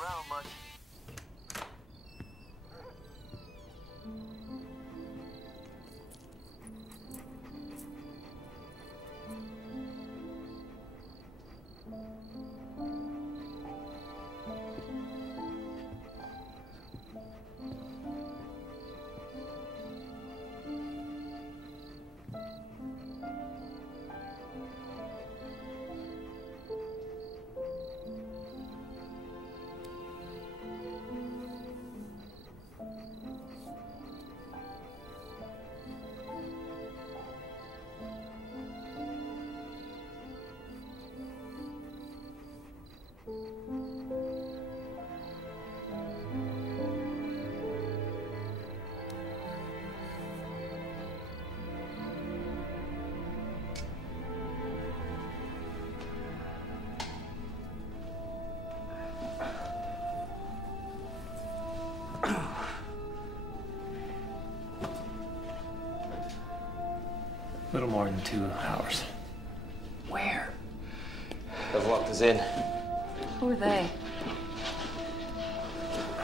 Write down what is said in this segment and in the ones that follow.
around much. A little more than 2 hours. Where? They've locked us in. Who are they?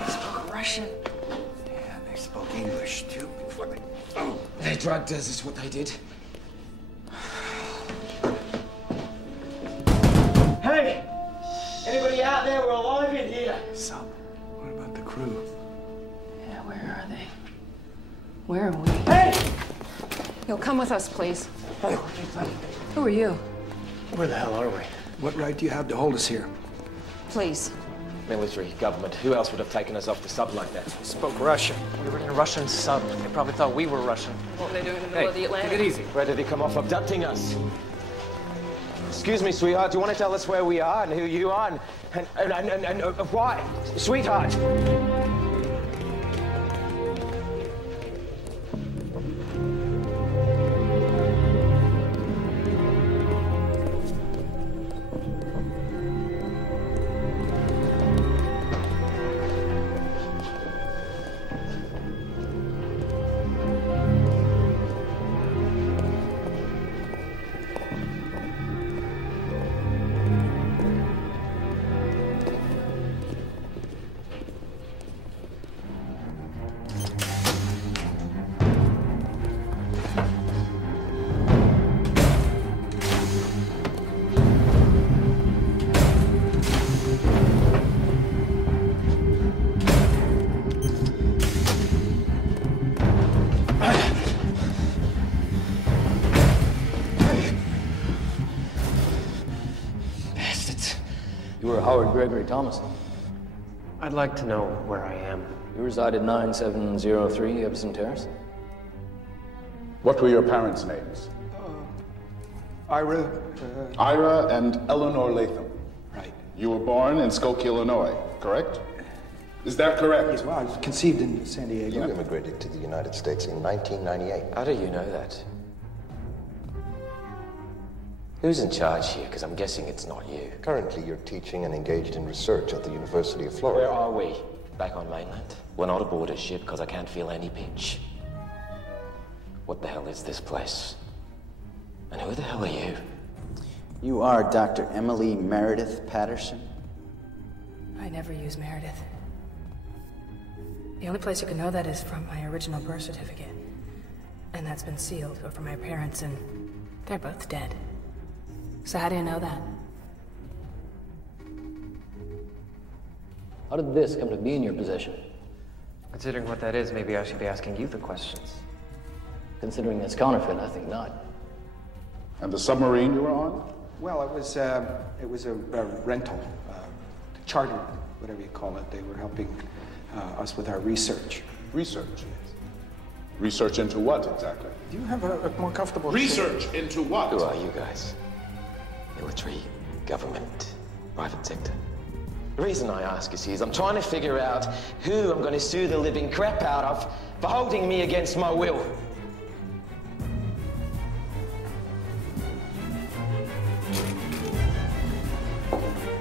They spoke Russian. Yeah, they spoke English, too, before they... They drugged us, is what they did. Hey! Anybody out there? We're alive in here. Sub, what about the crew? Yeah, where are they? Where are we? Hey! You'll come with us, please. Who are you? Where the hell are we? What right do you have to hold us here? Please. Military, government. Who else would have taken us off the sub like that? Spoke Russian. We were in a Russian sub. They probably thought we were Russian. What were they doing in the middle of the Atlantic? Take it easy. Where did he come off abducting us? Excuse me, sweetheart. Do you want to tell us where we are and who you are and why? Sweetheart! You were Howard Gregory Thomas. I'd like to know where I am. You reside at 9703 Epsom Terrace? What were your parents' names? Ira, Ira and Eleanor Latham. right. You were born in Skokie, Illinois, correct? Is that correct? Yes, well, I was conceived in San Diego. You immigrated to the United States in 1998. How do you know that? Who's in charge here? Because I'm guessing it's not you. Currently, you're teaching and engaged in research at the University of Florida. Where are we? Back on mainland? We're not aboard a ship because I can't feel any pitch. What the hell is this place? And who the hell are you? You are Dr. Emily Meredith Patterson? I never use Meredith. The only place you can know that is from my original birth certificate. And that's been sealed, or from my parents, and they're both dead. So how do you know that? How did this come to be in your possession? Considering what that is, maybe I should be asking you the questions. Considering it's counterfeit, I think not. And the submarine you were on? Well, it was a rental, charter, whatever you call it. They were helping us with our research. Research? Research into what, exactly? Do you have a more comfortable Research into what? Who are you guys? Military, government, private sector? The reason I ask is I'm trying to figure out who I'm going to sue the living crap out of for holding me against my will.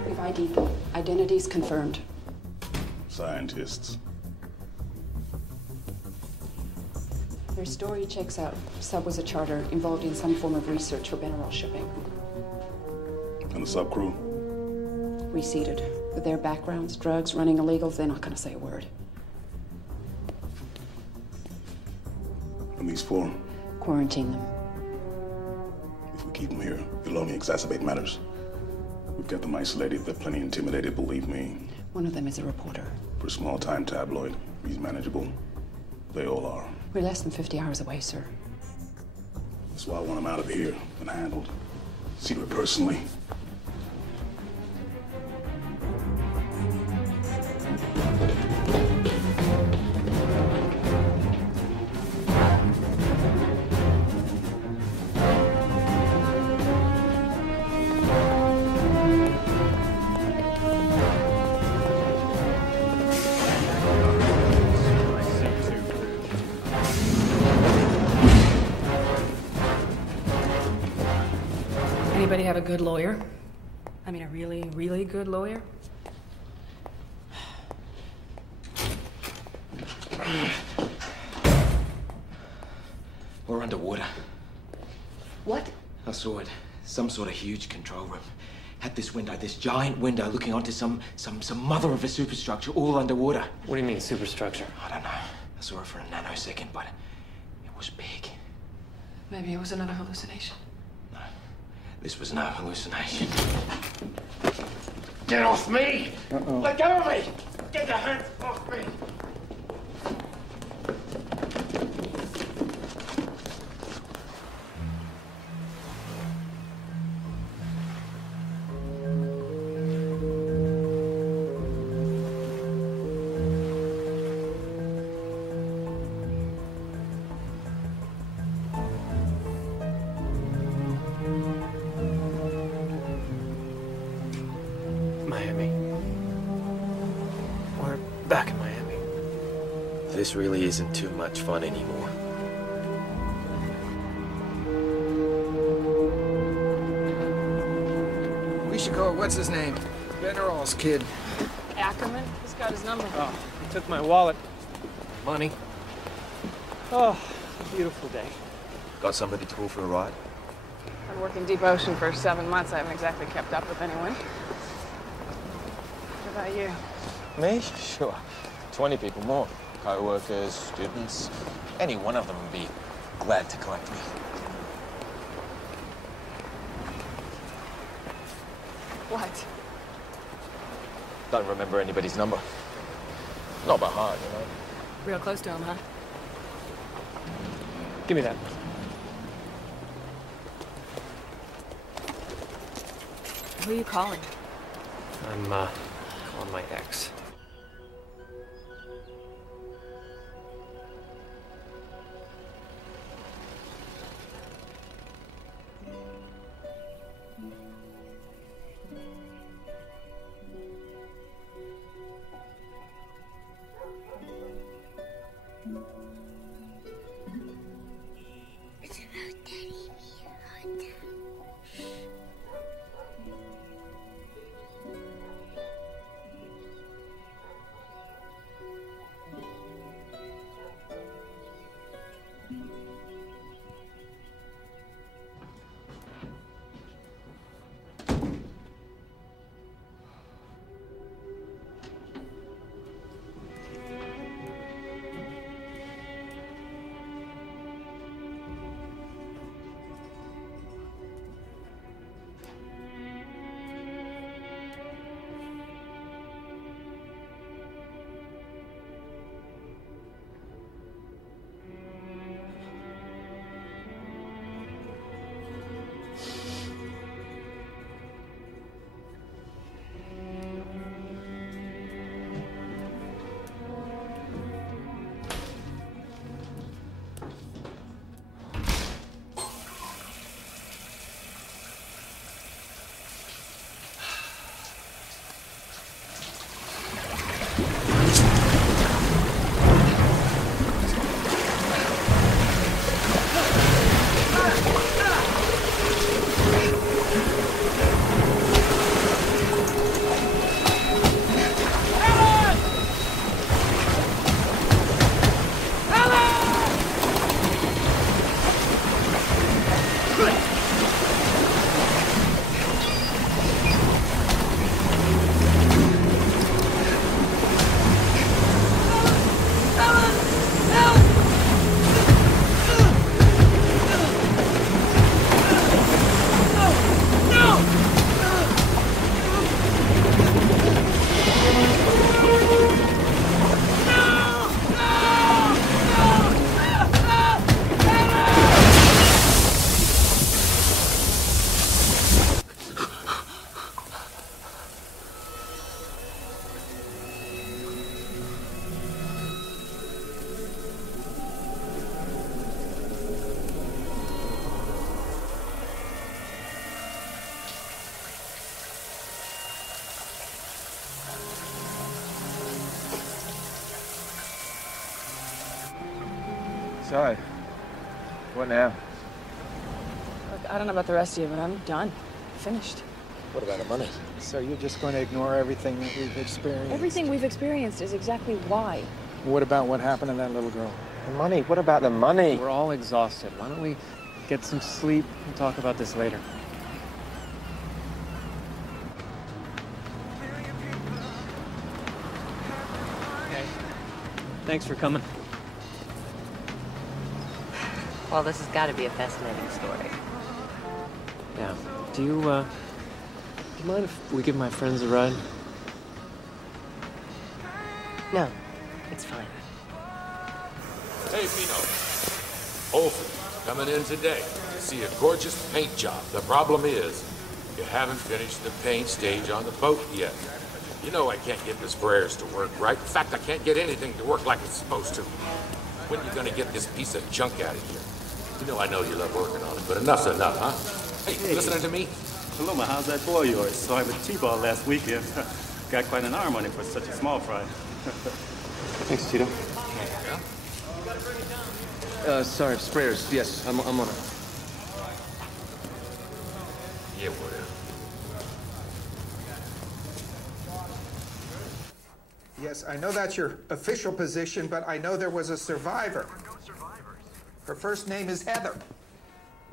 We've ID'd them. Identities confirmed. Scientists. Their story checks out. Sub was a charter involved in some form of research for mineral shipping. And the sub crew? reseated. With their backgrounds, drugs, running illegals, they're not gonna say a word. And these four, Quarantine them. if we keep them here, it'll only exacerbate matters. We've got them isolated. They're plenty intimidated, believe me. One of them is a reporter. For a small-time tabloid, he's manageable. They all are. We're less than 50 hours away, sir. That's why I want him out of here and handled. See to it personally. Anybody have a good lawyer? I mean, a really, really good lawyer? We're underwater. What? I saw it. Some sort of huge control room. Had this window, this giant window looking onto some mother of a superstructure all underwater. What do you mean, superstructure? I don't know. I saw it for a nanosecond, but it was big. Maybe it was another hallucination. No, this was no hallucination. Get off me! Let go of me! Get your hands off me! Miami. We're back in Miami. This really isn't too much fun anymore. We should go, what's his name? Benderall's kid. Ackerman? He's got his number. Oh, he took my wallet. Money. Oh, beautiful day. Got somebody to call for a ride? I've been working deep ocean for 7 months. I haven't exactly kept up with anyone. What about you? Me? Sure. 20 people more. Co-workers, students. Any one of them would be glad to collect me. What? Don't remember anybody's number. Not by heart, you know. Real close to him, huh? Give me that. Who are you calling? I'm, calling my ex. inside. What now? Look, I don't know about the rest of you, but I'm done. Finished. What about the money? So you're just going to ignore everything that we've experienced? Everything we've experienced is exactly why. What about what happened to that little girl? The money? What about the money? We're all exhausted. Why don't we get some sleep and talk about this later? Okay. Thanks for coming. Well, this has got to be a fascinating story. Yeah. Do you mind if we give my friends a ride? No, it's fine. Hey, Pino. Olford, coming in today to see a gorgeous paint job. The problem is, you haven't finished the paint stage on the boat yet. You know I can't get the sprayers to work right. In fact, I can't get anything to work like it's supposed to. When are you gonna get this piece of junk out of here? I know you love working on it, but enough's enough, huh? Hey, listening to me? Paloma, how's that boy of yours? Saw him at T-ball last weekend. Got quite an arm on him for such a small fry. Thanks, Tito. Yeah? Sorry, sprayers. Yes, I'm on it. Yeah, whatever. Yes, I know that's your official position, but I know there was a survivor. Her first name is Heather.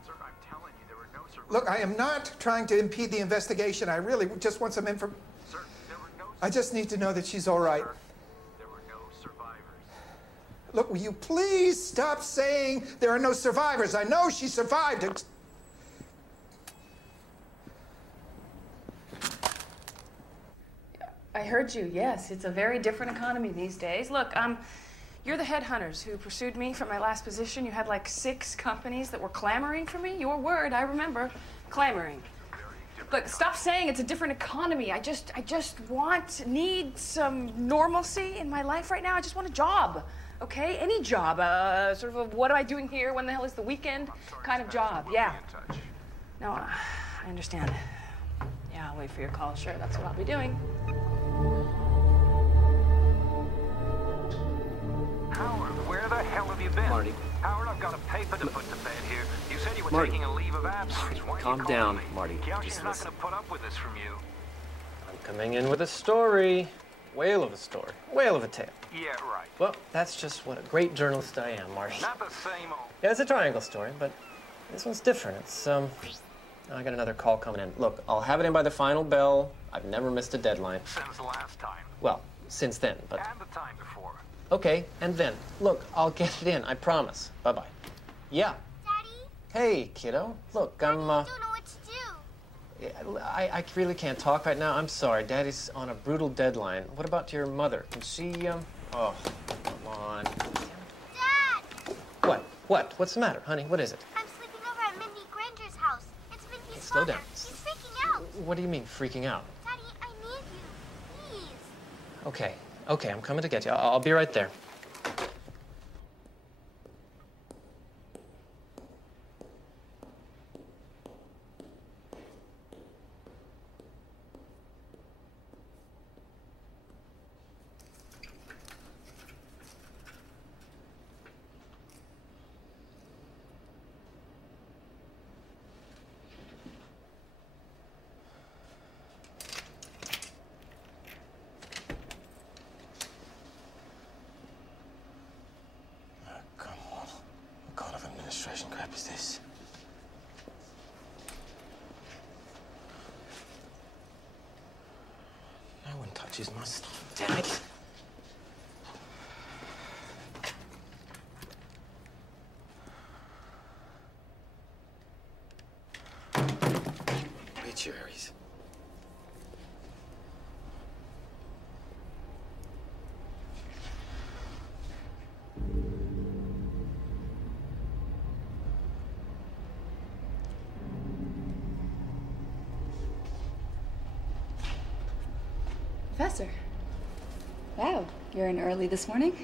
Sir, I'm telling you, there were no survivors. Look, I am not trying to impede the investigation. I really just want some information. Sir, there were no survivors. I just need to know that she's all right. Sir, there were no survivors. Look, will you please stop saying there are no survivors? I know she survived. I heard you, yes. It's a very different economy these days. Look, you're the headhunters who pursued me from my last position. You had like 6 companies that were clamoring for me. Your word, I remember, clamoring. Look, stop saying it's a different economy. I just need some normalcy in my life right now. I just want a job, okay? Any job, sort of a what am I doing here, when the hell is the weekend kind of job, yeah. No, I understand. Yeah, I'll wait for your call, sure, that's what I'll be doing. Howard, where the hell have you been? Marty. Howard, I've got a paper to put to bed here. You said you were Marty. taking a leave of absence. Why Calm down, me? Marty. Kioshi's Just not listen. going to put up with this from you. I'm coming in with a story. Whale of a story. Whale of a tale. Yeah, right. Well, that's just what a great journalist I am, Marty. Not the same old... Yeah, it's a triangle story, but this one's different. It's, I got another call coming in. Look, I'll have it in by the final bell. I've never missed a deadline. Since the last time. Well, since then, but... And the time before. Okay, and then. Look, I'll get it in, I promise. Bye-bye. Yeah. Daddy? Hey, kiddo. Look, I'm, I don't know what to do. I really can't talk right now. I'm sorry. Daddy's on a brutal deadline. What about your mother? Can she, Oh, come on. Dad! What? What? What's the matter, honey? What is it? I'm sleeping over at Mindy Granger's house. It's Mindy's Hey, slow father. down. He's freaking out. What do you mean, freaking out? Daddy, I need you. Please. Okay. Okay, I'm coming to get you. I'll be right there. What kind of administration crap is this? No one touches my stuff. Damn it. Obituaries. Professor. Wow, you're in early this morning?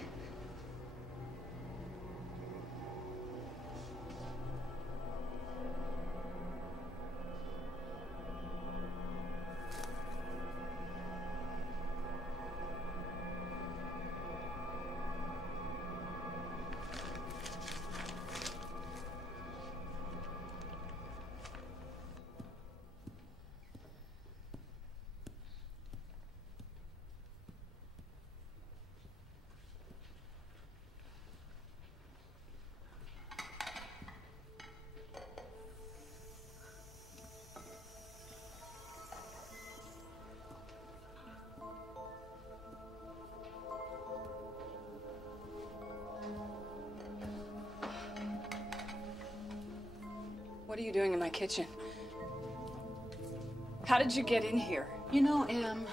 What are you doing in my kitchen? How did you get in here? You know, Em,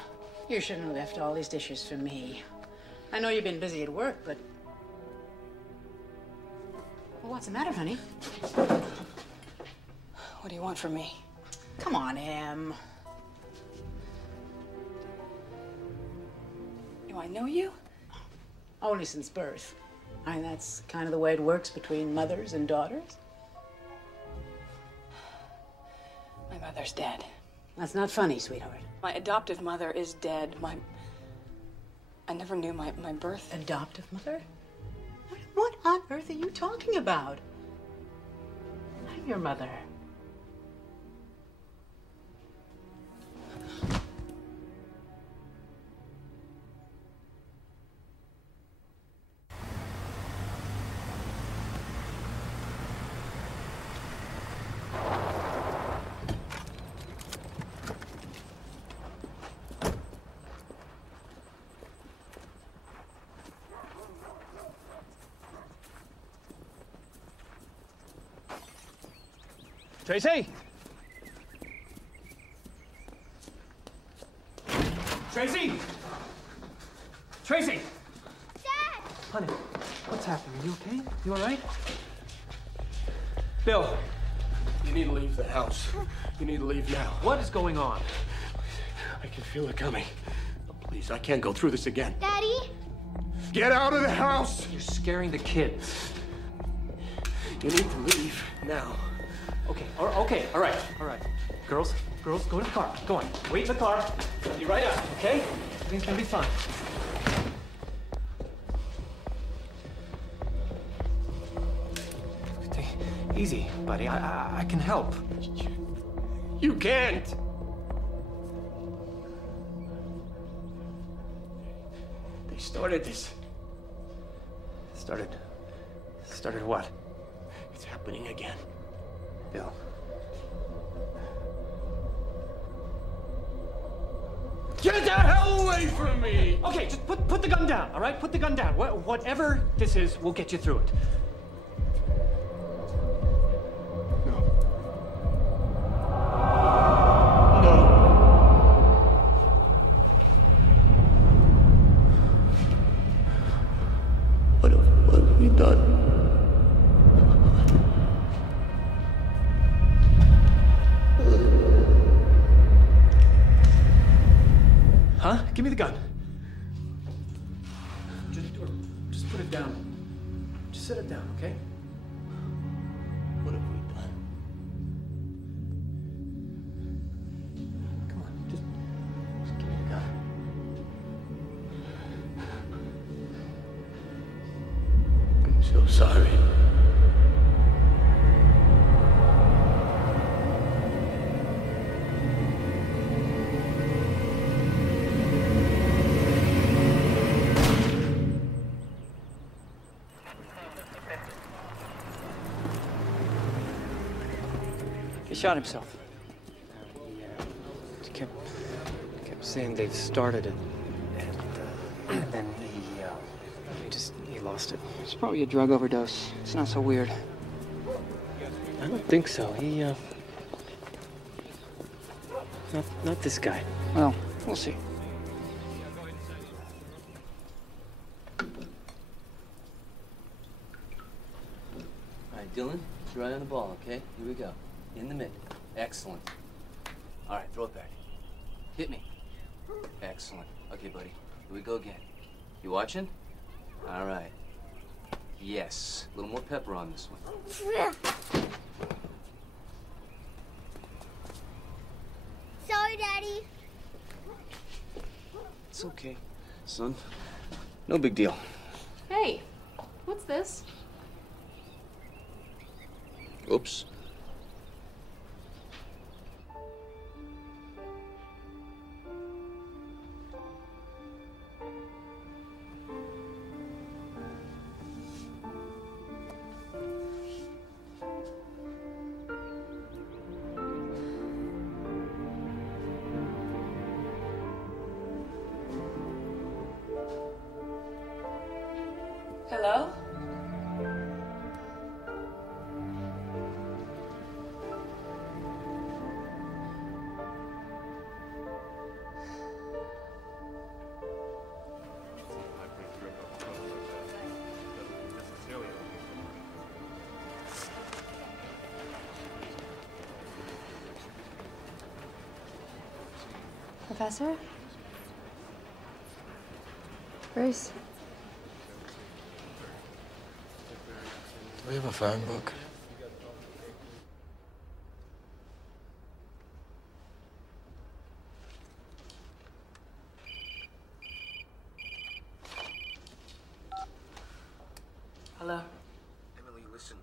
you shouldn't have left all these dishes for me. I know you've been busy at work, but... Well, what's the matter, honey? What do you want from me? Come on, Em. Do I know you? Only since birth. I mean, that's kind of the way it works between mothers and daughters. My mother's dead. That's not funny, sweetheart. My adoptive mother is dead. I never knew my birth. Adoptive mother? What on earth are you talking about? I'm your mother. Tracy! Tracy! Tracy! Dad! Honey, what's happening? Are you okay? You all right? Bill! You need to leave the house. You need to leave now. What is going on? I can feel it coming. Please, I can't go through this again. Daddy? Get out of the house! You're scaring the kids. You need to leave now. Okay, all right. Girls, go to the car. Go on. Wait in the car. I'll be right out, okay? Everything's gonna be fine. Take it easy, buddy. I can help. You can't! They started this. Started what? It's happening again. Bill. Get the hell away from me! Okay, just put the gun down, all right? Put the gun down. Whatever this is, we'll get you through it. What have we done? Huh? Give me the gun. Just put it down. Just set it down, okay? What have we done? Come on, just give me the gun. I'm so sorry. He shot himself. He kept saying they've started it, and then he lost it. It's probably a drug overdose. It's not so weird. I don't think so. He not this guy. Well, we'll see. All right, Dylan, you're right on the ball, okay? Here we go. In the mid. Excellent. All right, throw it back. Hit me. Excellent. Okay, buddy. Here we go again. You watching? All right. Yes. A little more pepper on this one. Sorry, Daddy. It's okay, son. No big deal. Hey, what's this? Oops. Hello? Professor? Bruce? Do we have a phone book? Hello? Emily, listen.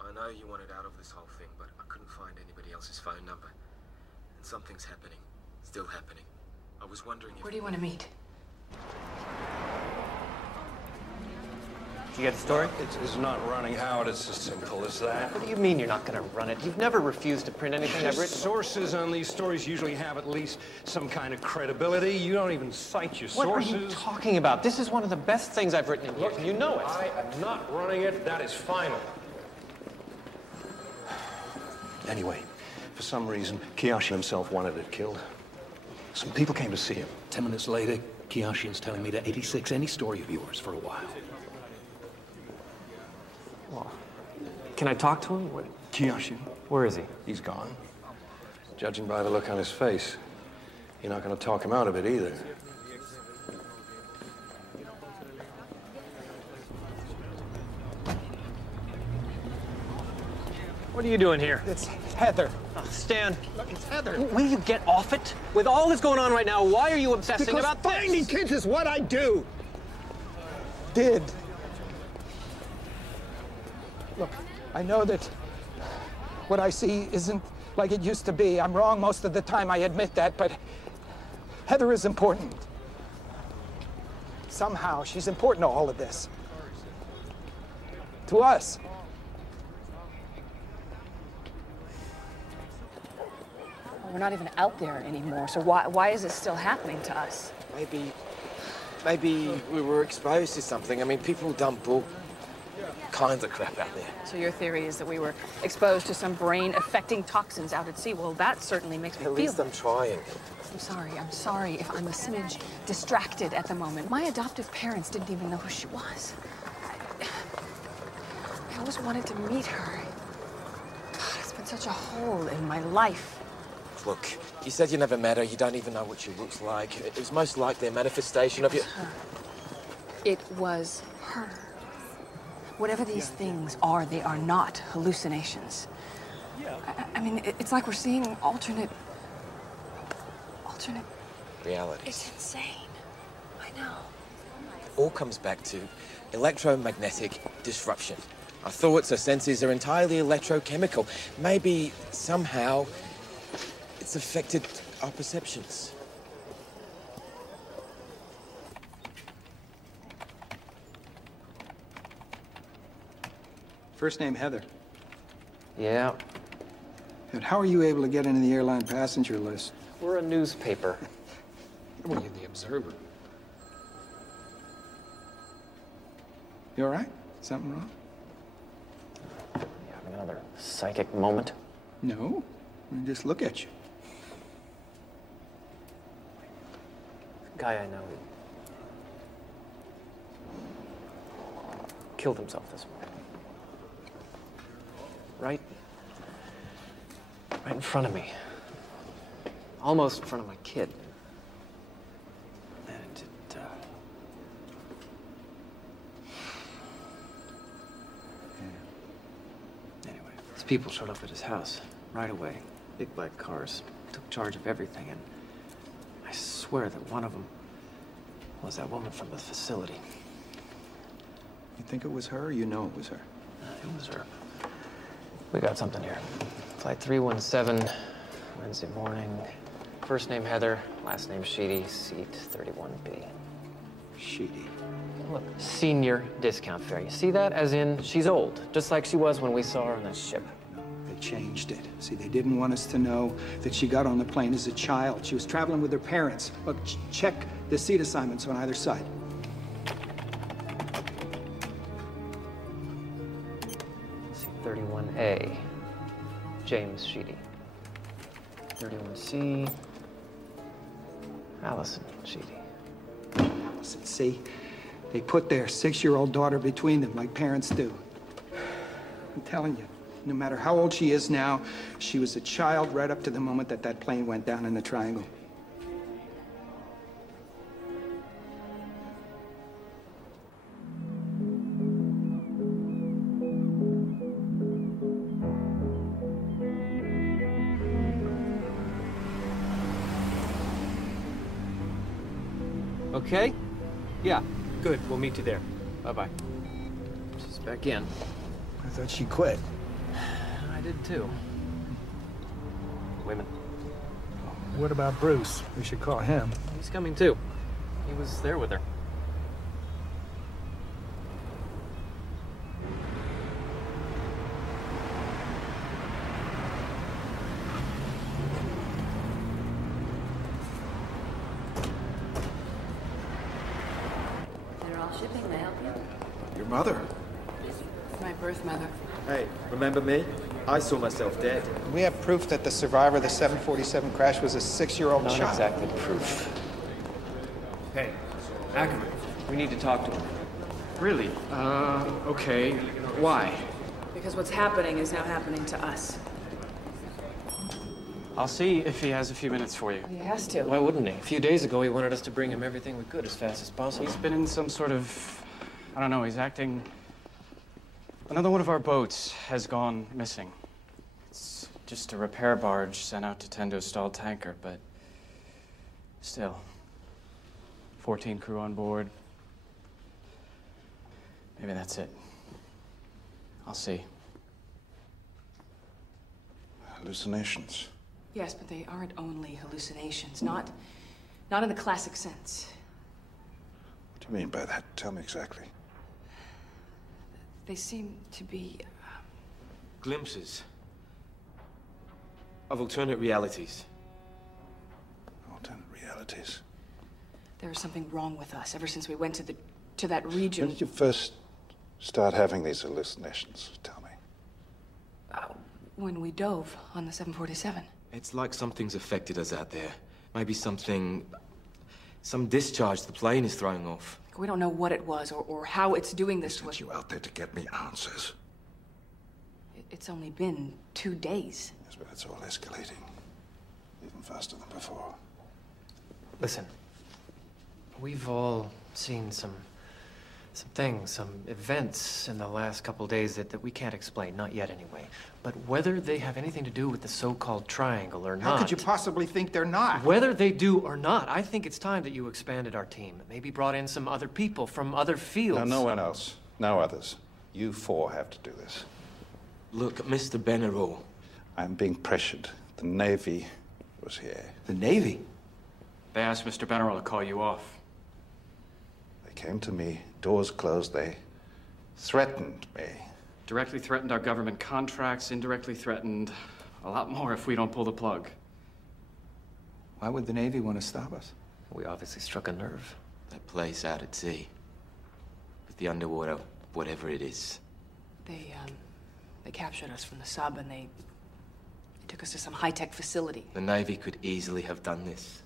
I know you wanted out of this whole thing, but I couldn't find anybody else's phone number. And something's happening. Still happening. I was wondering if... Where do you want to meet? Did you get the story? It's not running, Howard. It's as simple as that. What do you mean you're not going to run it? You've never refused to print anything I've written. Sources on these stories usually have at least some kind of credibility. You don't even cite your sources. What are you talking about? This is one of the best things I've written in years, and you know it. I am not running it. That is final. Anyway, for some reason, Kiyoshin himself wanted it killed. Some people came to see him. 10 minutes later, Kiyoshin's telling me to 86 any story of yours for a while. Well, can I talk to him? Kiyoshin? Where is he? He's gone. Judging by the look on his face, you're not going to talk him out of it either. What are you doing here? It's Heather. Oh, Stan. Look, it's Heather. Will you get off it? With all that's going on right now, why are you obsessing Because about finding this? kids is what I do. Did. Look, I know that what I see isn't like it used to be. I'm wrong most of the time, I admit that, but Heather is important. Somehow, she's important to all of this. To us. We're not even out there anymore, so why is it still happening to us? Maybe we were exposed to something. I mean, people dump all kinds of crap out there. So your theory is that we were exposed to some brain-affecting toxins out at sea. Well, that certainly makes me feel... At least I'm trying. I'm sorry if I'm a smidge distracted at the moment. My adoptive parents didn't even know who she was. I always wanted to meet her. God, it's been such a hole in my life. Look, you said you never met her. You don't even know what she looks like. It was most likely a manifestation of your... It was her. Whatever these things are, they are not hallucinations. I mean, it's like we're seeing alternate reality. It's insane. I know. It all comes back to electromagnetic disruption. Our thoughts, our senses are entirely electrochemical. Maybe somehow it's affected our perceptions. First name Heather. Yeah. And how are you able to get into the airline passenger list? We're a newspaper. Well, you're the Observer. You all right? Something wrong? You having another psychic moment? No. I just look at you. Guy I know killed himself this morning. Right in front of me. Almost in front of my kid. And anyway, these people showed up at his house right away. Big black cars. Took charge of everything, and I swear that one of them was that woman from the facility. You think it was her, or you know it was her? It was her. We got something here. Flight 317, Wednesday morning. First name Heather, last name Sheedy, seat 31B. Sheedy. Look, senior discount fare. You see that? As in, she's old, just like she was when we saw her on that ship. They changed it. See, they didn't want us to know that she got on the plane as a child. She was traveling with her parents. Look, check the seat assignments on either side. Seat 31A, James Sheedy. 31C, Allison Sheedy. Allison, see? They put their 6-year-old daughter between them like parents do. I'm telling you. No matter how old she is now, she was a child right up to the moment that that plane went down in the triangle. Okay? Yeah, good. We'll meet you there. Bye-bye. She's back in. I thought she quit. I did too. Women. What about Bruce? We should call him. He's coming too. He was there with her. They're all shipping. May I help you? Your mother? My birth mother. Hey, remember me? I saw myself dead. We have proof that the survivor of the 747 crash was a 6-year-old Not child. exactly proof. Hey, Ackerman, we need to talk to him. Really? Okay. Why? Because what's happening is now happening to us. I'll see if he has a few minutes for you. He has to. Why wouldn't he? A few days ago, he wanted us to bring him everything we could as fast as possible. He's been in some sort of... I don't know, he's acting... Another one of our boats has gone missing. It's just a repair barge sent out to tend to a stalled tanker, but... Still. 14 crew on board. Maybe that's it. I'll see. Hallucinations. Yes, but they aren't only hallucinations. Not in the classic sense. What do you mean by that? Tell me exactly. They seem to be... Glimpses of alternate realities. Alternate realities? There is something wrong with us ever since we went to that region. When did you first start having these hallucinations? Tell me. When we dove on the 747. It's like something's affected us out there. Maybe some discharge the plane is throwing off. We don't know what it was or how it's doing this to us. You out there to get me answers. It's only been 2 days. Yes, but it's all escalating. Even faster than before. Listen, we've all seen some things, some events in the last couple days that we can't explain, not yet anyway. But whether they have anything to do with the so-called triangle or not... How could you possibly think they're not? Whether they do or not, I think it's time that you expanded our team. Maybe brought in some other people from other fields. No, no one else. No others. You four have to do this. Look, Mr. Benerall. I'm being pressured. The Navy was here. The Navy? They asked Mr. Benerall to call you off. They came to me, doors closed, they threatened me. Directly threatened our government contracts, indirectly threatened a lot more if we don't pull the plug. Why would the Navy want to stop us? We obviously struck a nerve. That place out at sea. With the underwater, whatever it is. They captured us from the sub and they took us to some high-tech facility. The Navy could easily have done this.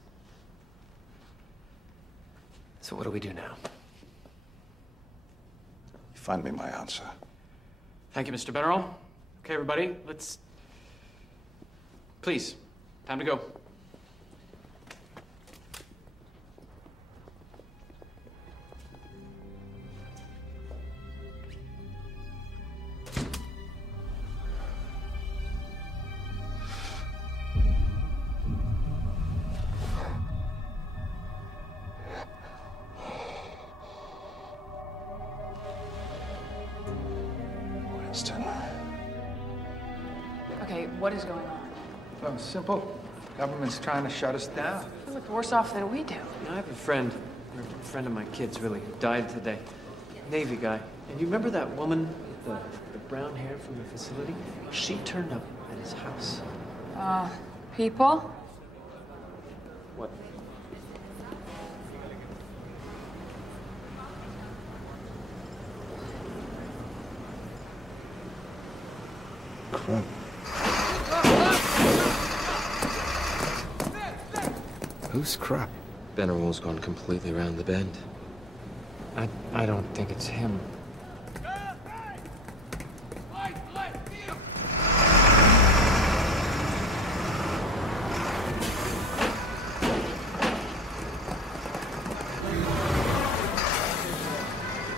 So what do we do now? Find me my answer. Thank you, Mr. Benerall. Okay, everybody, let's... Please, time to go. Winston. Okay, what is going on? Oh, simple. Government's trying to shut us down. You look worse off than we do. I have a friend of my kids, really, who died today. Navy guy. And you remember that woman with the brown hair from the facility? She turned up at his house. People? What? Crap. Who's crap? Benerall's gone completely around the bend. I don't think it's him.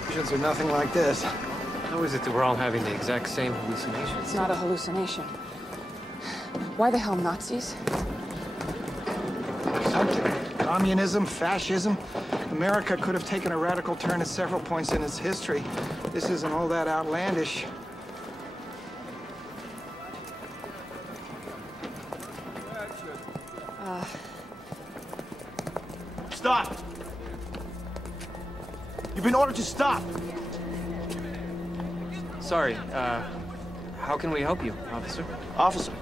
Visions are nothing like this. How is it that we're all having the exact same hallucinations? It's not a hallucination. Why the hell Nazis? Something. Communism, fascism. America could have taken a radical turn at several points in its history. This isn't all that outlandish. Stop! You've been ordered to stop! Sorry, how can we help you, officer? Officer,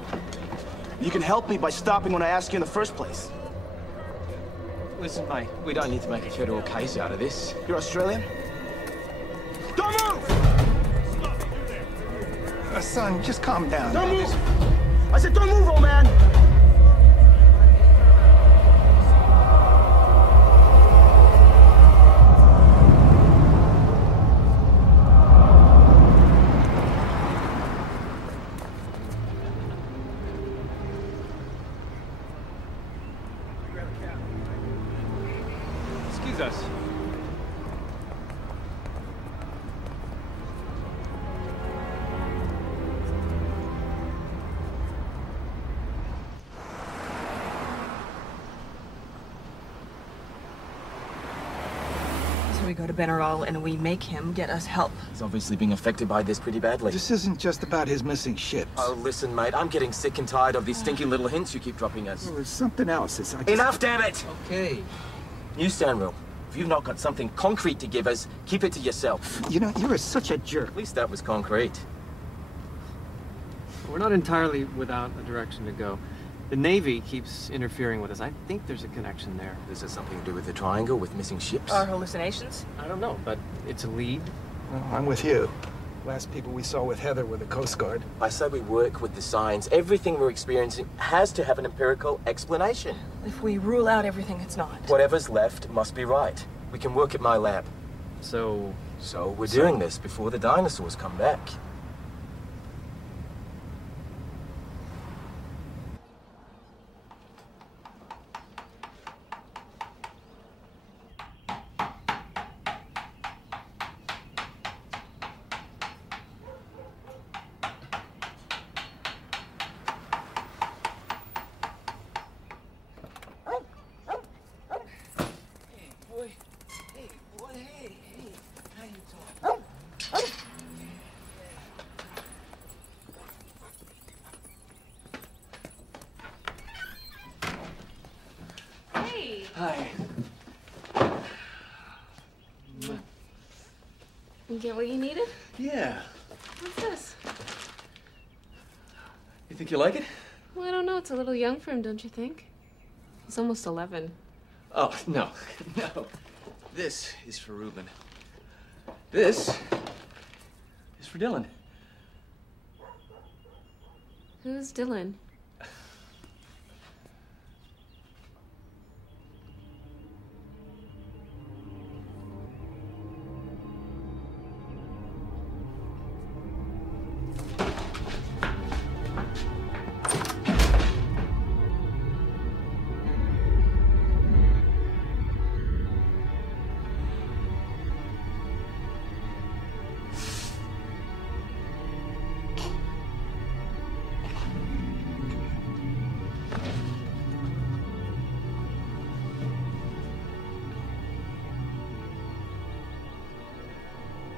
you can help me by stopping when I ask you in the first place. Listen, mate, we don't need to make a federal case out of this. You're Australian? Don't move! Son, just calm down. Don't move! I said don't move, old man! Excuse us. So we go to Benerol and we make him get us help. He's obviously being affected by this pretty badly. This isn't just about his missing ships. Oh, listen, mate, I'm getting sick and tired of these stinky little hints you keep dropping us. There's something else. Enough, damn it! Okay. You stand rule. If you've not got something concrete to give us, keep it to yourself. You know, you're such a jerk. At least that was concrete. We're not entirely without a direction to go. The Navy keeps interfering with us. I think there's a connection there. Does this something to do with the triangle, with missing ships? Our hallucinations? I don't know, but it's a lead. Well, I'm with you. Last people we saw with Heather were the Coast Guard. I say we work with the signs. Everything we're experiencing has to have an empirical explanation. If we rule out everything, it's not. Whatever's left must be right. We can work at my lab. So we're doing this before the dinosaurs come back. Hi. You get what you needed? Yeah. What's this? You think you like it? Well, I don't know. It's a little young for him, don't you think? He's almost 11. Oh, no. No. This is for Ruben. This is for Dylan. Who's Dylan?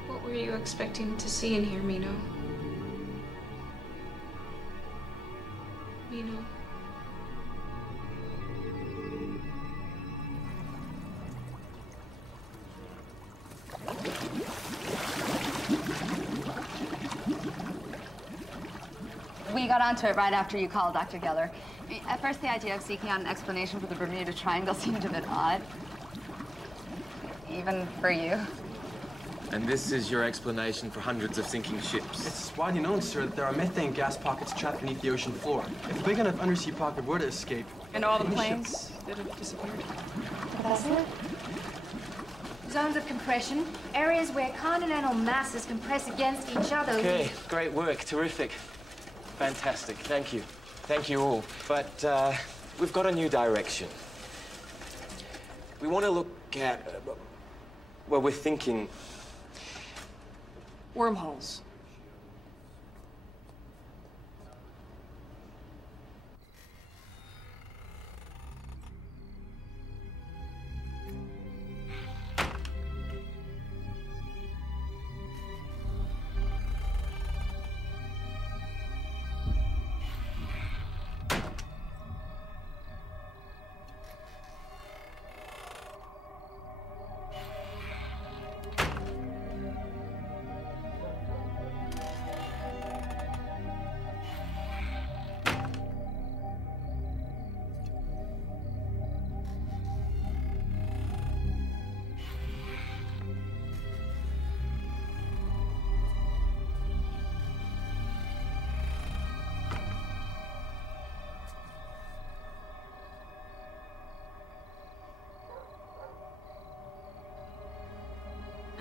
What were you expecting to see in here, Mino? Mino. We got onto it right after you called, Dr. Geller. At first, the idea of seeking out an explanation for the Bermuda Triangle seemed a bit odd. Even for you. And this is your explanation for hundreds of sinking ships? It's widely known, sir, that there are methane gas pockets trapped beneath the ocean floor. If a big enough undersea pocket were to escape... And all the planes that have disappeared. Professor? Zones of compression, areas where continental masses compress against each other. Okay, great work, terrific. Fantastic, thank you. Thank you all. But we've got a new direction. We want to look at, well, we're thinking... Wormholes.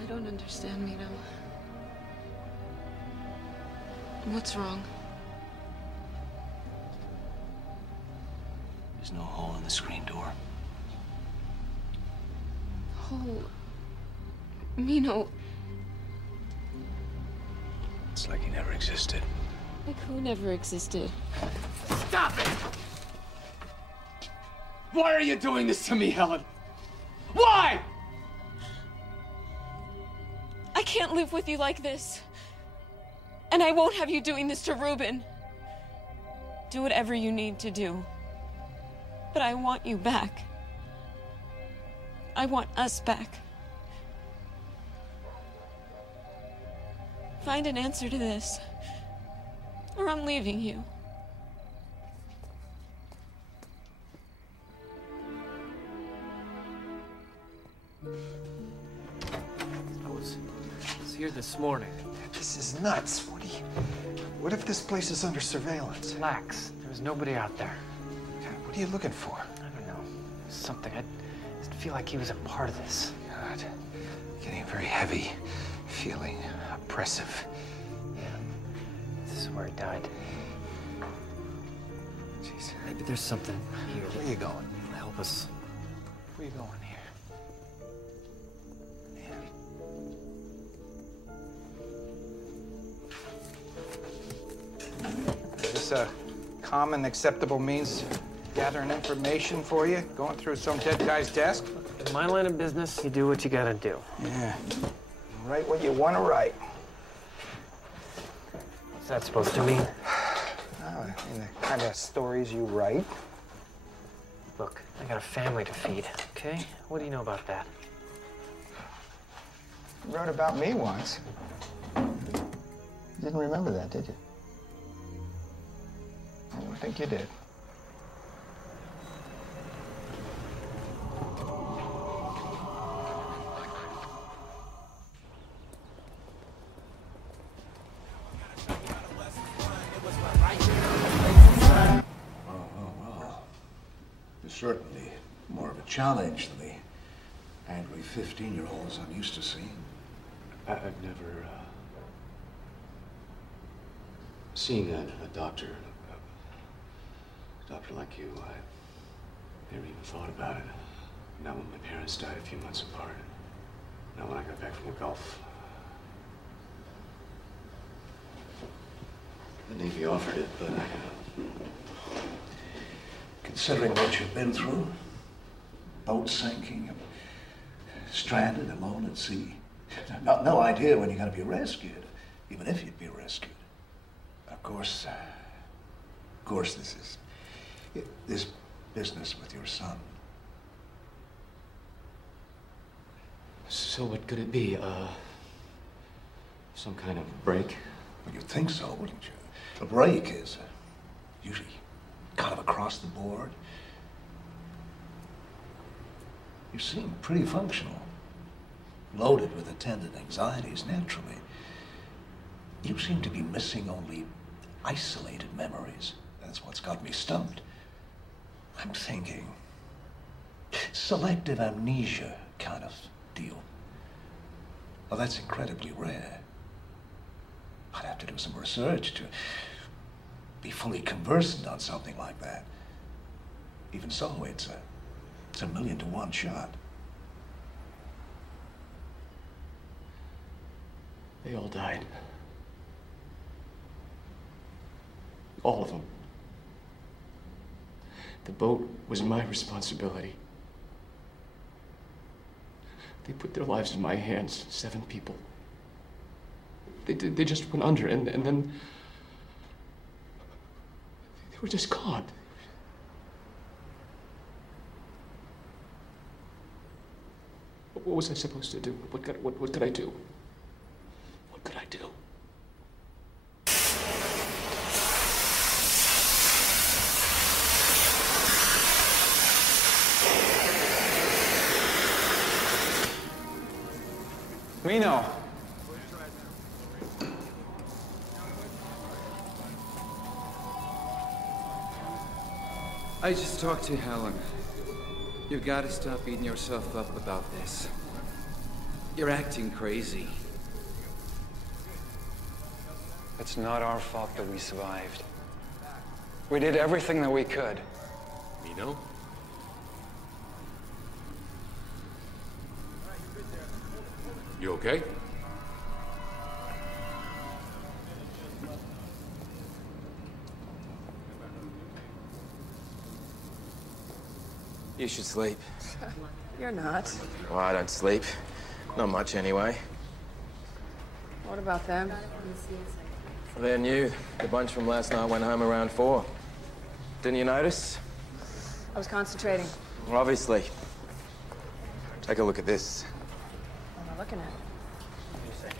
I don't understand, Mino. What's wrong? There's no hole in the screen door. Hole. Mino. It's like he never existed. Like who never existed? Stop it! Why are you doing this to me, Helen? Why? I can't live with you like this. And I won't have you doing this to Ruben. Do whatever you need to do. But I want you back. I want us back. Find an answer to this, or I'm leaving you. I was here this morning. This is nuts. What if this place is under surveillance? Relax. There was nobody out there. What are you looking for? I don't know. Something. I just feel like he was a part of this. God. Getting very heavy. Feeling oppressive. Yeah. This is where he died. Jeez. Maybe there's something here. Where are you going? Help us. Where are you going here? Is this a common, acceptable means of gathering information for you? Going through some dead guy's desk? In my line of business, you do what you gotta do. Yeah. Write what you want to write. What's that supposed to mean? The kind of stories you write. Look, I got a family to feed, okay? What do you know about that? You wrote about me once. You didn't remember that, did you? I don't think you did. Certainly more of a challenge than the angry 15-year-olds I'm used to seeing. I've never seen a doctor like you. I never even thought about it. Not when my parents died a few months apart. Not when I got back from the Gulf. The Navy offered it, but Considering what you've been through, boat sinking, stranded alone at sea, no idea when you're going to be rescued, even if you'd be rescued. Of course, this business with your son. So what could it be? Some kind of break? Well, you'd think so, wouldn't you? A break is usually kind of across the board. You seem pretty functional. Loaded with attendant anxieties, naturally. You seem to be missing only isolated memories. That's what's got me stumped. I'm thinking selective amnesia kind of deal. Well, that's incredibly rare. I'd have to do some research to be fully conversant on something like that. Even so, it's a 1,000,000 to 1 shot. They all died. All of them. The boat was my responsibility. They put their lives in my hands, 7 people. They just went under, and then they were just gone. What was I supposed to do? What could I do? What could I do? Mino. I just talked to Helen. You've got to stop beating yourself up about this. You're acting crazy. It's not our fault that we survived. We did everything that we could. Mino? You okay? You should sleep. You're not. Well, I don't sleep. Not much, anyway. What about them? They're new. The bunch from last night went home around 4. Didn't you notice? I was concentrating. Well, obviously. Take a look at this. What am I looking at?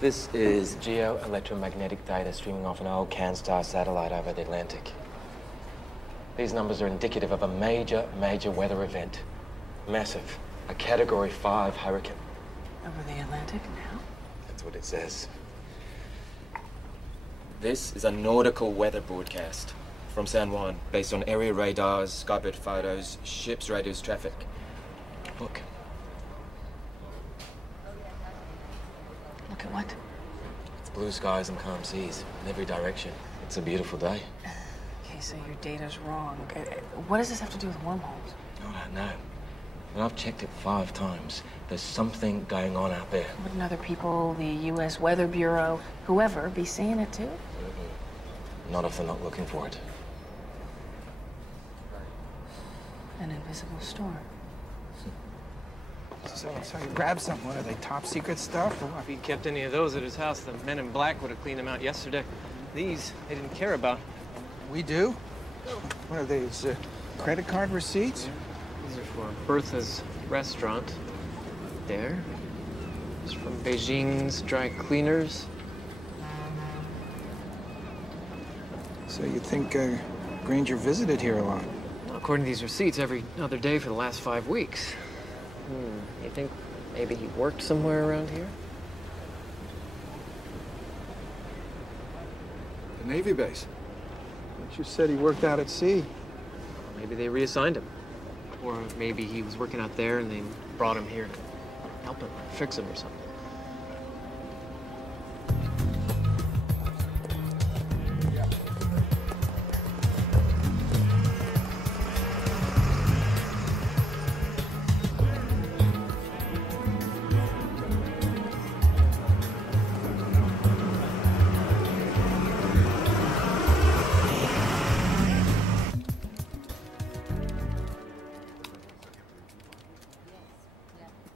This is geo-electromagnetic data streaming off an old CanStar satellite over the Atlantic. These numbers are indicative of a major weather event. Massive. A Category 5 hurricane. Over the Atlantic now? That's what it says. This is a nautical weather broadcast from San Juan, based on area radars, skybird photos, ships, radios, traffic. Look. Look at what? It's blue skies and calm seas in every direction. It's a beautiful day. Okay, so your data's wrong. What does this have to do with wormholes? I don't know. But I've checked it 5 times. There's something going on out there. Wouldn't other people, the U.S. Weather Bureau, whoever, be seeing it too? Not if they're not looking for it. An invisible storm. So you grabbed something. What are they, top secret stuff or what? If he'd kept any of those at his house, the men in black would have cleaned them out yesterday. These, they didn't care about. We do? What are these, credit card receipts? These are for Bertha's restaurant. There. It's from Beijing's dry cleaners. So you think Granger visited here a lot? Well, according to these receipts, every other day for the last 5 weeks. You think maybe he worked somewhere around here? The Navy base. But you said he worked out at sea. Maybe they reassigned him. Or maybe he was working out there and they brought him here to help him, fix him or something.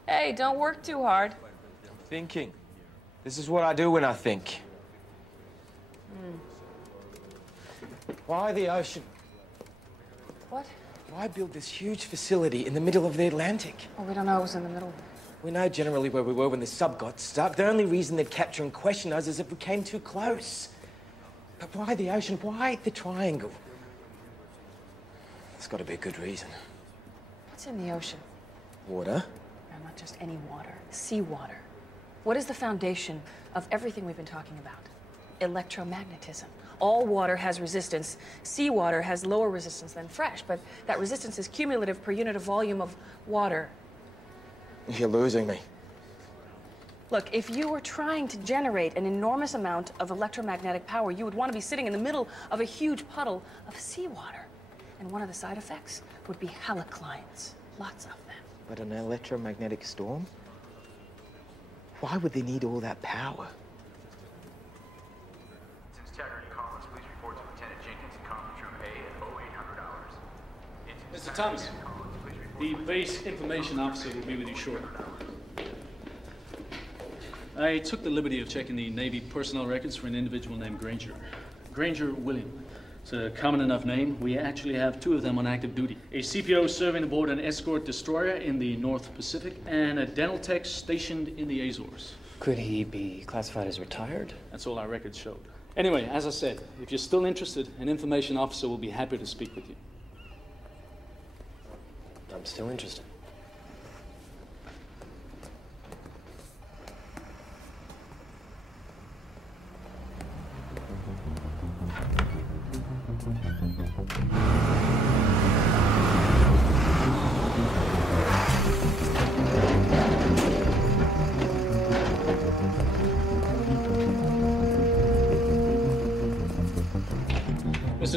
Hey, don't work too hard. Thinking. This is what I do when I think. Why the ocean? What? Why build this huge facility in the middle of the Atlantic? Well, we don't know it was in the middle. We know generally where we were when the sub got stuck. The only reason they'd capture and question us is if we came too close. But why the ocean? Why the triangle? There's got to be a good reason. What's in the ocean? Water. No, not just any water. Seawater. What is the foundation of everything we've been talking about? Electromagnetism. All water has resistance. Seawater has lower resistance than fresh, but that resistance is cumulative per unit of volume of water. You're losing me. Look, if you were trying to generate an enormous amount of electromagnetic power, you would want to be sitting in the middle of a huge puddle of seawater. And one of the side effects would be haloclines. Lots of them. But an electromagnetic storm? Why would they need all that power? Since Taggart and Collins, please report to Lieutenant Jenkins in conference room A at 0800 hours. Mr. Thomas, the base information officer will be with you shortly. I took the liberty of checking the Navy personnel records for an individual named Granger. Granger William. It's a common enough name. We actually have 2 of them on active duty. A CPO serving aboard an escort destroyer in the North Pacific and a dental tech stationed in the Azores. Could he be classified as retired? That's all our records showed. Anyway, as I said, if you're still interested, an information officer will be happy to speak with you. I'm still interested.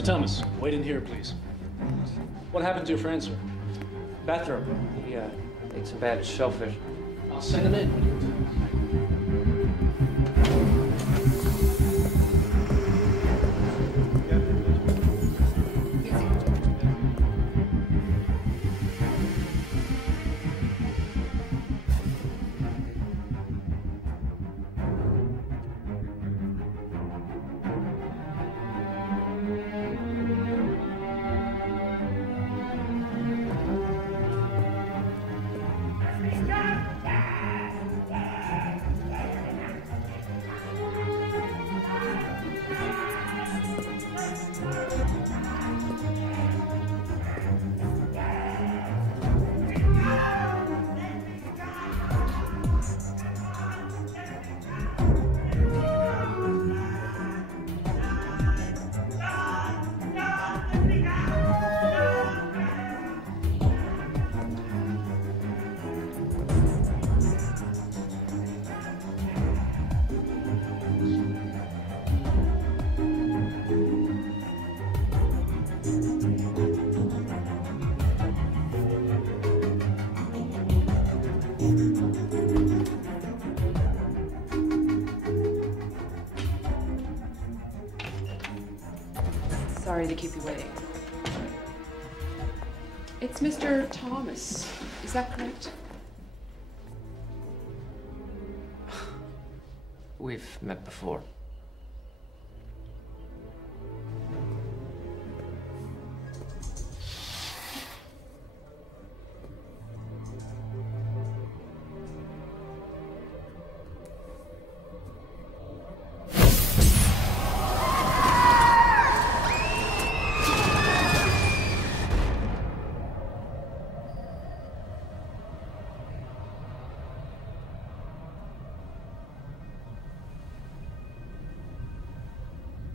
Mr. Thomas, wait in here, please. What happened to your friend, sir? Bathroom. He ate some bad shellfish. I'll send him in. Sorry to keep you waiting. It's Mr. Thomas. Is that correct? We've met before.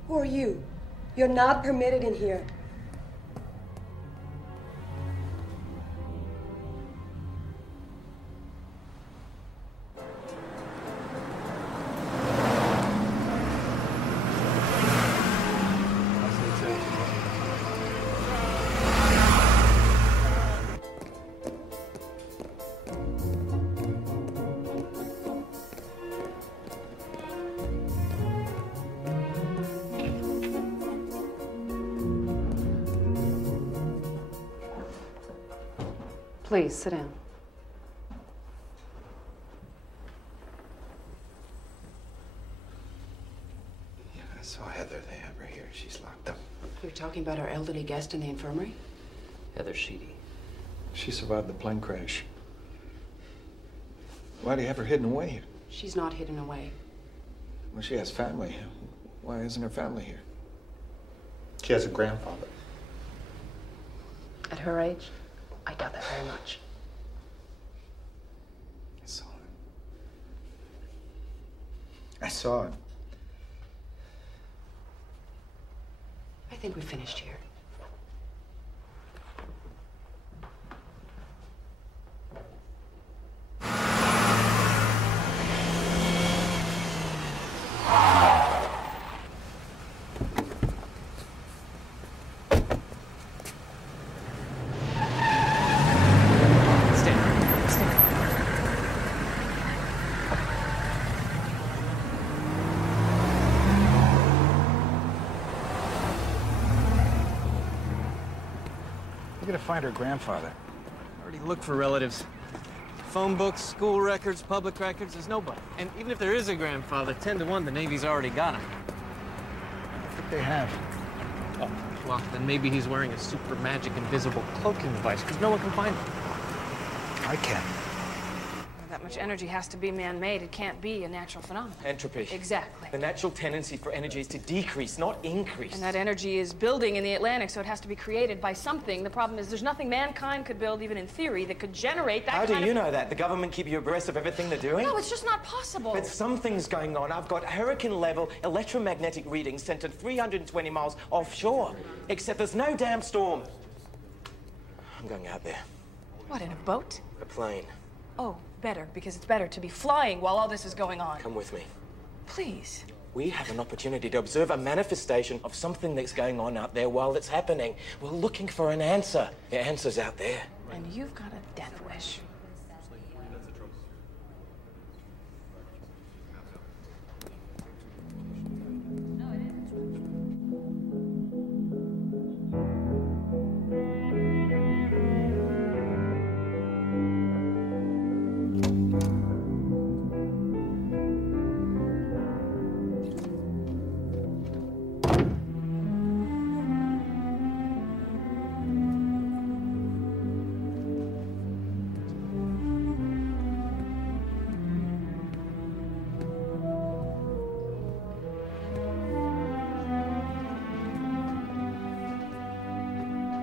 Who are you? You're not permitted in here. Please, sit down. Yeah, I saw Heather. They have her here. She's locked up. You're talking about our elderly guest in the infirmary? Heather Sheedy. She survived the plane crash. Why do you have her hidden away here? She's not hidden away. Well, she has family. Why isn't her family here? She has a grandfather. At her age, I doubt that very much. I saw it. I think we finished here. We're gonna find her grandfather. Already looked for relatives. Phone books, school records, public records, there's nobody. And even if there is a grandfather, 10 to 1, the Navy's already got him. I think they have. Oh, well, then maybe he's wearing a super magic invisible cloaking device, because no one can find him. I can. That much energy has to be man-made. It can't be a natural phenomenon. Entropy. Exactly. The natural tendency for energy is to decrease, not increase. And that energy is building in the Atlantic, so it has to be created by something. The problem is there's nothing mankind could build, even in theory, that could generate that How kind do you know that? The government keep you abreast of everything they're doing? No, it's just not possible. But something's going on. I've got hurricane-level electromagnetic readings sent at 320 miles offshore. Except there's no damn storm. I'm going out there. What, in a boat? A plane. Oh, better, because it's better to be flying while all this is going on. Come with me. Please. We have an opportunity to observe a manifestation of something that's going on out there while it's happening. We're looking for an answer. The answer's out there. And you've got a death wish.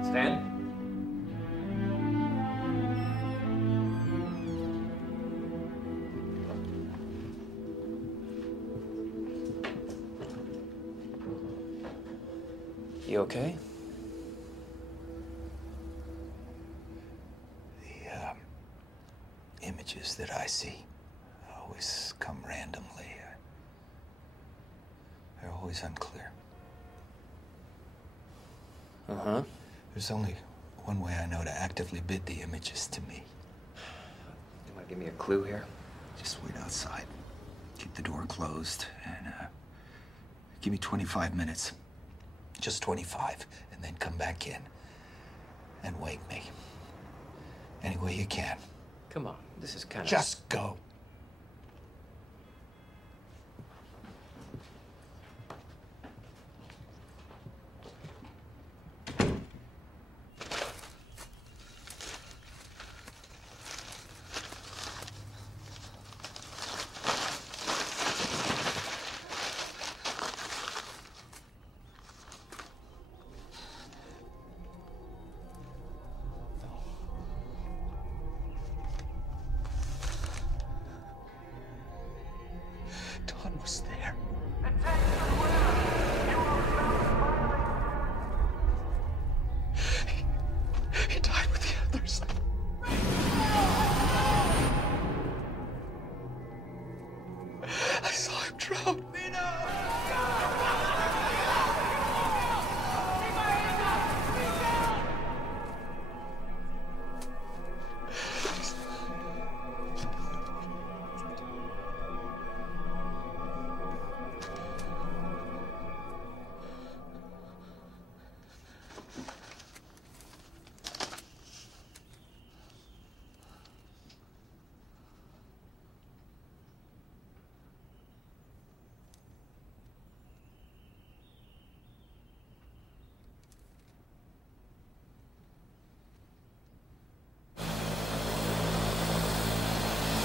Stan? You okay? The images that I see always come randomly. They're always unclear. Uh-huh. There's only one way I know to actively bid the images to me. You might give me a clue here? Just wait outside. Keep the door closed and give me 25 minutes. Just 25, and then come back in and wake me. Any way you can. Come on, this is kind of... Just go. Dawn was there. He died with the others. I saw him drown.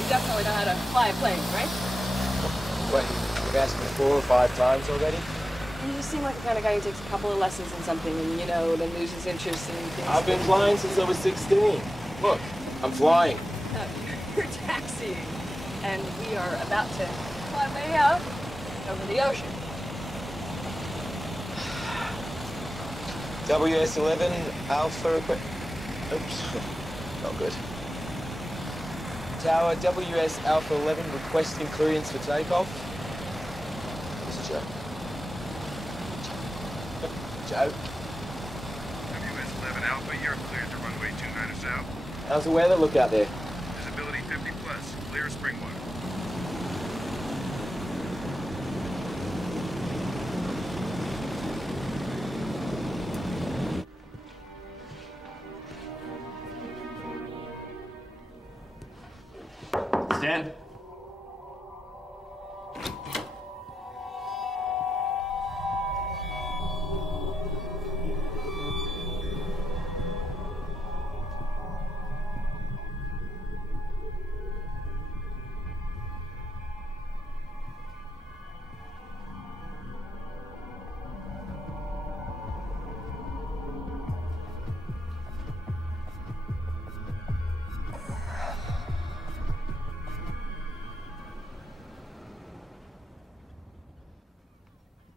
Definitely know how to fly a plane, right? Wait, you've asked me 4 or 5 times already? You just seem like the kind of guy who takes a couple of lessons in something and, you know, then loses interest in things. I've been flying since I was 16. Look, I'm flying. No, you're taxiing. And we are about to fly way out over the ocean. WS-11 Alpha equipment. Oops, not good. Tower WS Alpha 11 requesting clearance for takeoff. It's a joke. Joke. WS-11 Alpha, you're cleared to runway 29 south. How's the weather look out there? Visibility 50 plus, clear as spring water. Stan?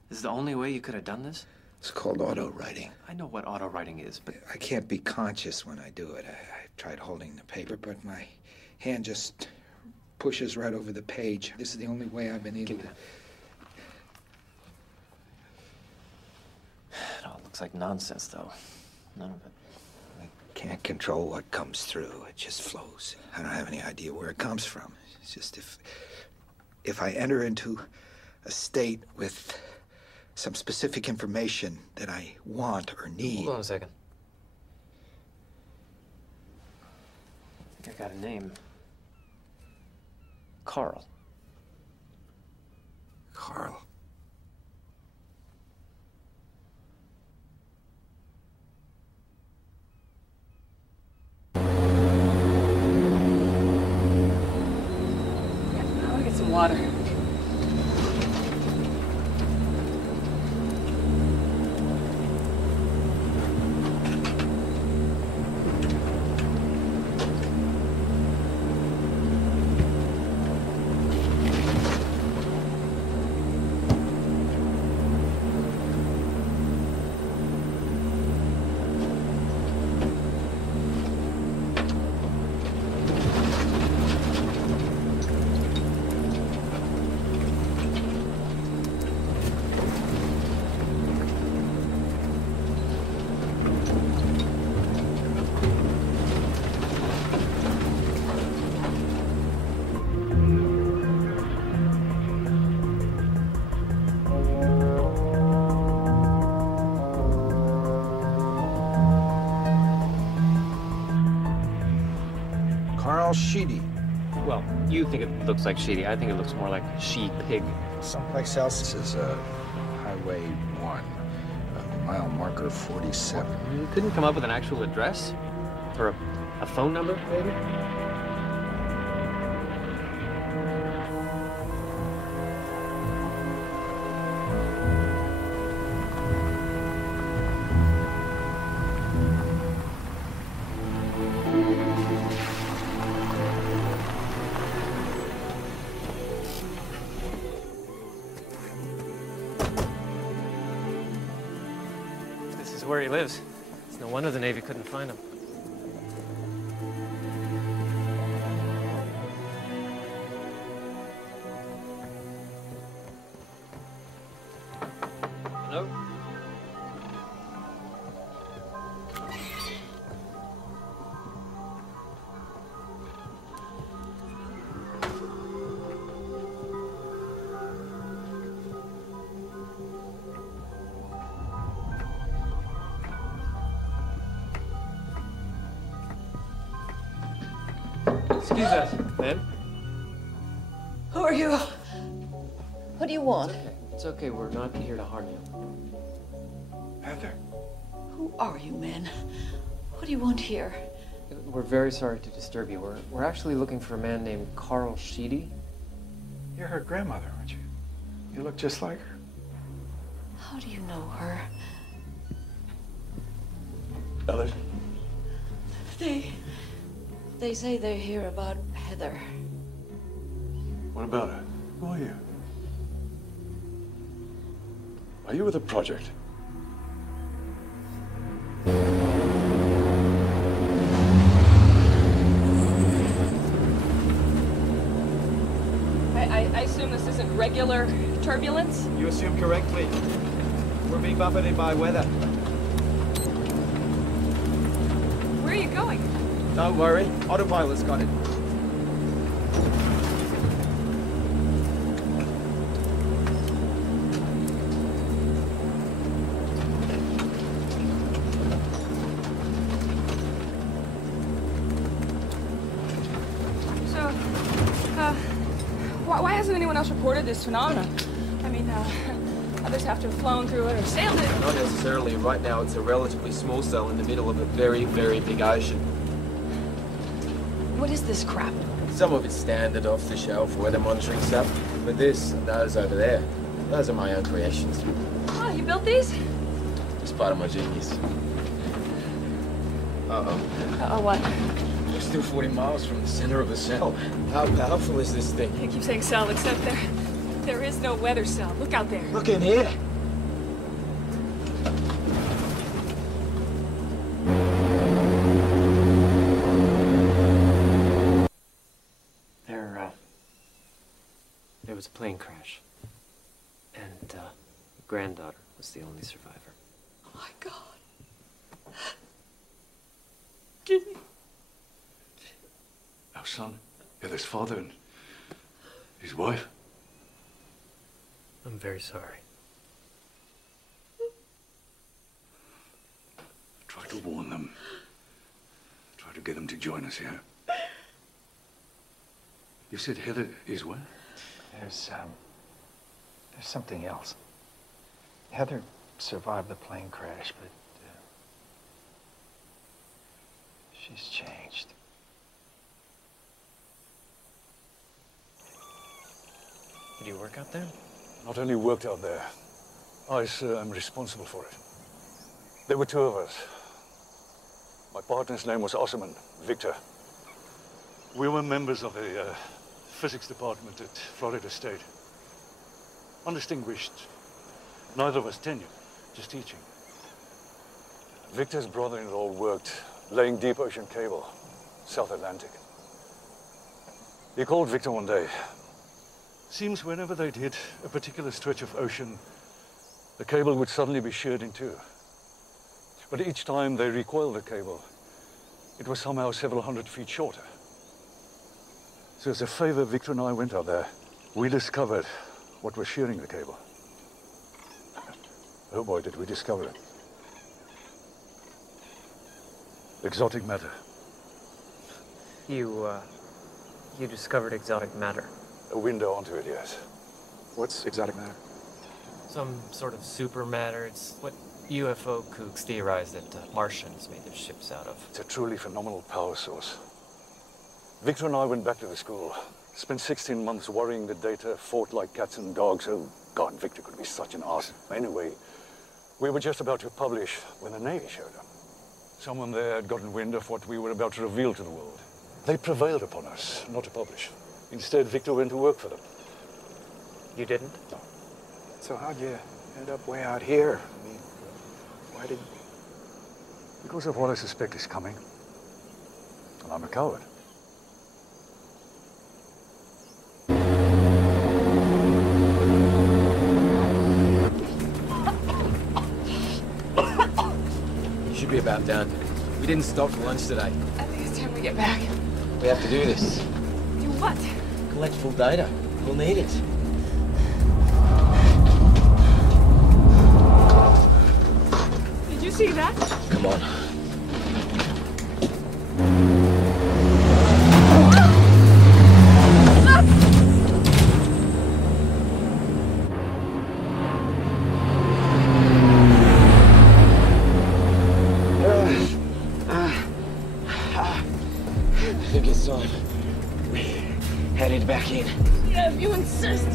This is the only way you could have done this? It's called auto writing. I know what auto writing is, but... I can't be conscious when I do it. I tried holding the paper, but my hand just pushes right over the page. This is the only way I've been able to... Looks like nonsense, though. None of it. Can't control what comes through. It just flows. I don't have any idea where it comes from. It's just if I enter into a state with some specific information that I want or need. Hold on a second. I think I got a name. Carl. Carl. Water. Sheedy. Well, you think it looks like Sheedy. I think it looks more like she-pig. Someplace else. This is Highway 1, mile marker 47. You couldn't come up with an actual address? Or a phone number, maybe? Where he lives. It's no wonder the Navy couldn't find him. Hello? Excuse us, ma'am. Who are you? What do you want? It's okay. We're not here to harm you. Heather. Who are you, man? What do you want here? We're very sorry to disturb you. We're actually looking for a man named Carl Sheedy. You're her grandmother, aren't you? You look just like her. How do you know her? Others? They say they hear about Heather. What about her? Who are you? Are you with the project? I assume this isn't regular turbulence? You assume correctly. We're being buffeted by weather. Where are you going? Don't worry, autopilot's got it. So, why hasn't anyone else reported this phenomenon? I mean, others have to have flown through it or sailed it. Not necessarily. Right now, it's a relatively small cell in the middle of a very, very big ocean. What is this crap? Some of it's standard off-the-shelf weather monitoring stuff, but this and those over there, those are my own creations. Oh, you built these? Just part of my genius. Uh-oh. Uh-oh, what? We're still 40 miles from the center of a cell. How powerful is this thing? I keep saying cell, except there is no weather cell. Look out there. Look in here. There was a plane crash, and granddaughter was the only survivor. my God. Jimmy. Our son, Heather's father, and his wife. I'm very sorry. Try to warn them. Try to get them to join us here. You said Heather is where? There's something else. Heather survived the plane crash, but she's changed. Did you work out there? Not only worked out there, I, sir, am responsible for it. There were two of us. My partner's name was Osserman, Victor. We were members of the physics department at Florida State. Undistinguished. Neither of us tenured, just teaching. Victor's brother-in-law worked laying deep ocean cable, South Atlantic. He called Victor one day. Seems whenever they'd hit a particular stretch of ocean, the cable would suddenly be sheared in two. But each time they recoiled the cable, it was somehow several hundred feet shorter. So as a favor, Victor and I went out there. We discovered what was shearing the cable. Oh boy, did we discover it. Exotic matter. You discovered exotic matter. A window onto it, yes. What's exotic matter? Some sort of super matter. It's what UFO kooks theorize that Martians made their ships out of. It's a truly phenomenal power source. Victor and I went back to the school. Spent 16 months worrying the data, fought like cats and dogs. Oh, God, Victor could be such an ass. Anyway, we were just about to publish when the Navy showed up. Someone there had gotten wind of what we were about to reveal to the world. They prevailed upon us not to publish. Instead, Victor went to work for them. You didn't? No. So how'd you end up way out here? I mean, why did... Because of what I suspect is coming. And I'm a coward. You should be about done. We didn't stop for lunch today. I think it's time we get back. We have to do this. Do what? Collect full data. We'll need it. Did you see that? Come on. I think it's time. Headed back in. Yeah, if you insist.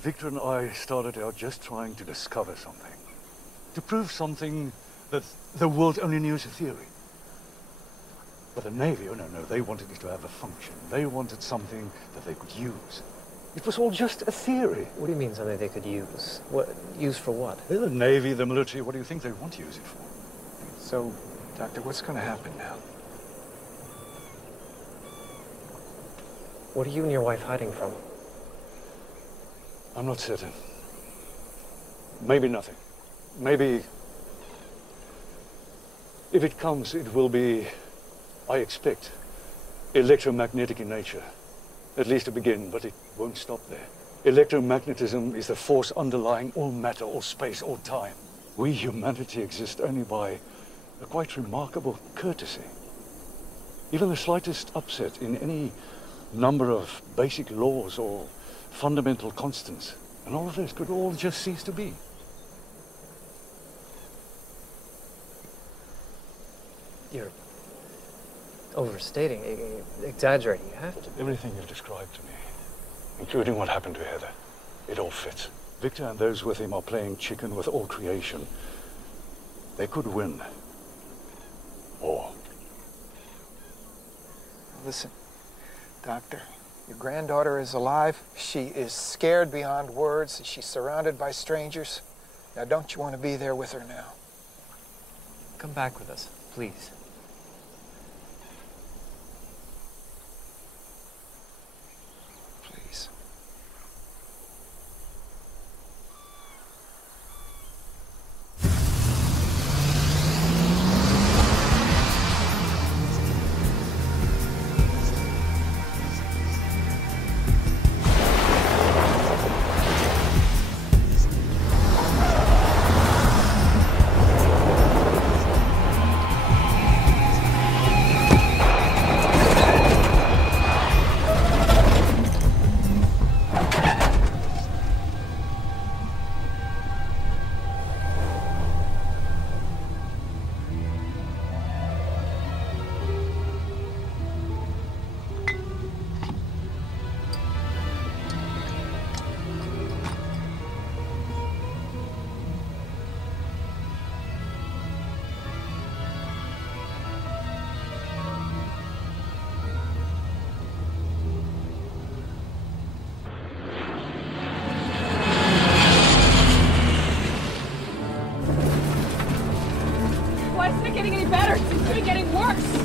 Victor and I started out just trying to discover something. To prove something that the world only knew as a theory. But the Navy, oh no, they wanted it to have a function. They wanted something that they could use. It was all just a theory. What do you mean something they could use? What? Use for what? They're the Navy, the military, what do you think they want to use it for? So, Doctor, what's going to happen now? What are you and your wife hiding from? I'm not certain. Maybe nothing. Maybe... if it comes, it will be, I expect, electromagnetic in nature. At least to begin, but it won't stop there. Electromagnetism is the force underlying all matter, all space, all time. We, humanity, exist only by a quite remarkable courtesy. Even the slightest upset in any number of basic laws or fundamental constants, and all of this could all just cease to be. You're overstating, exaggerating. You have to. Everything you've described to me, including what happened to Heather, it all fits. Victor and those with him are playing chicken with all creation. They could win. Or... Listen, Doctor, Your granddaughter is alive. She is scared beyond words. She's surrounded by strangers. Now, don't you want to be there with her now? Come back with us, please. Please.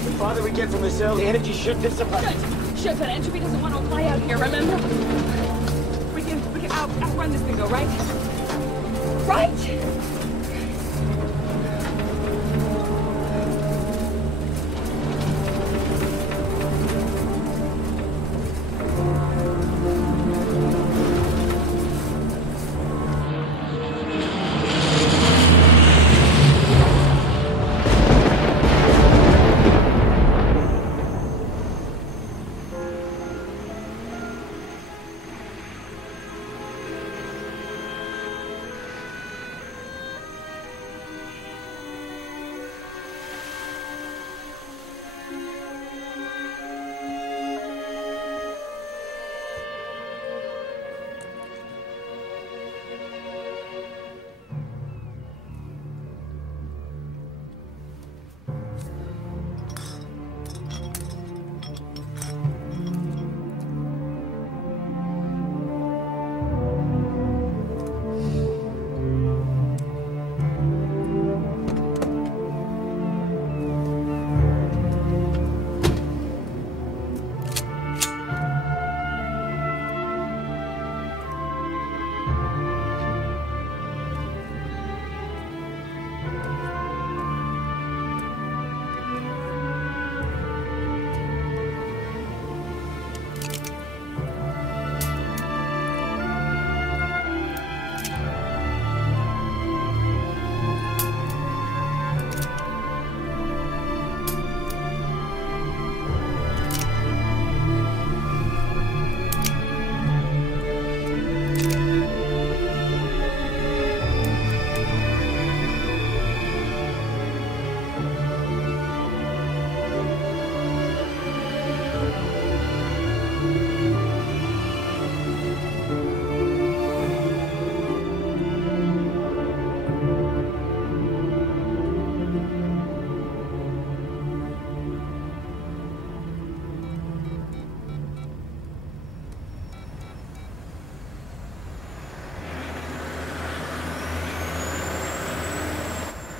The farther we get from the cell, the energy should dissipate. Should, but entropy doesn't want to play out here, remember? We can outrun this thing though, right? Right?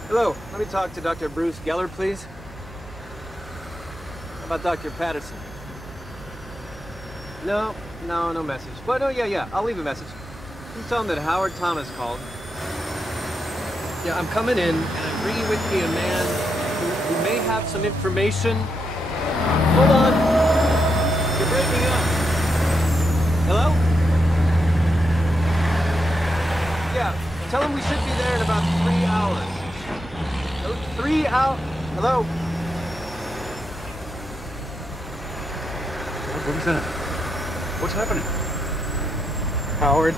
Hello, let me talk to Dr. Bruce Geller, please. How about Dr. Patterson? No message. Well, no, yeah, I'll leave a message. Please tell him that Howard Thomas called. Yeah, I'm coming in, and I'm bringing with me a man who may have some information. Hold on. You're breaking up. Hello? Yeah, tell him we should be there in about 3 hours. 3 hours? Hello? What is that? What's happening? Howard.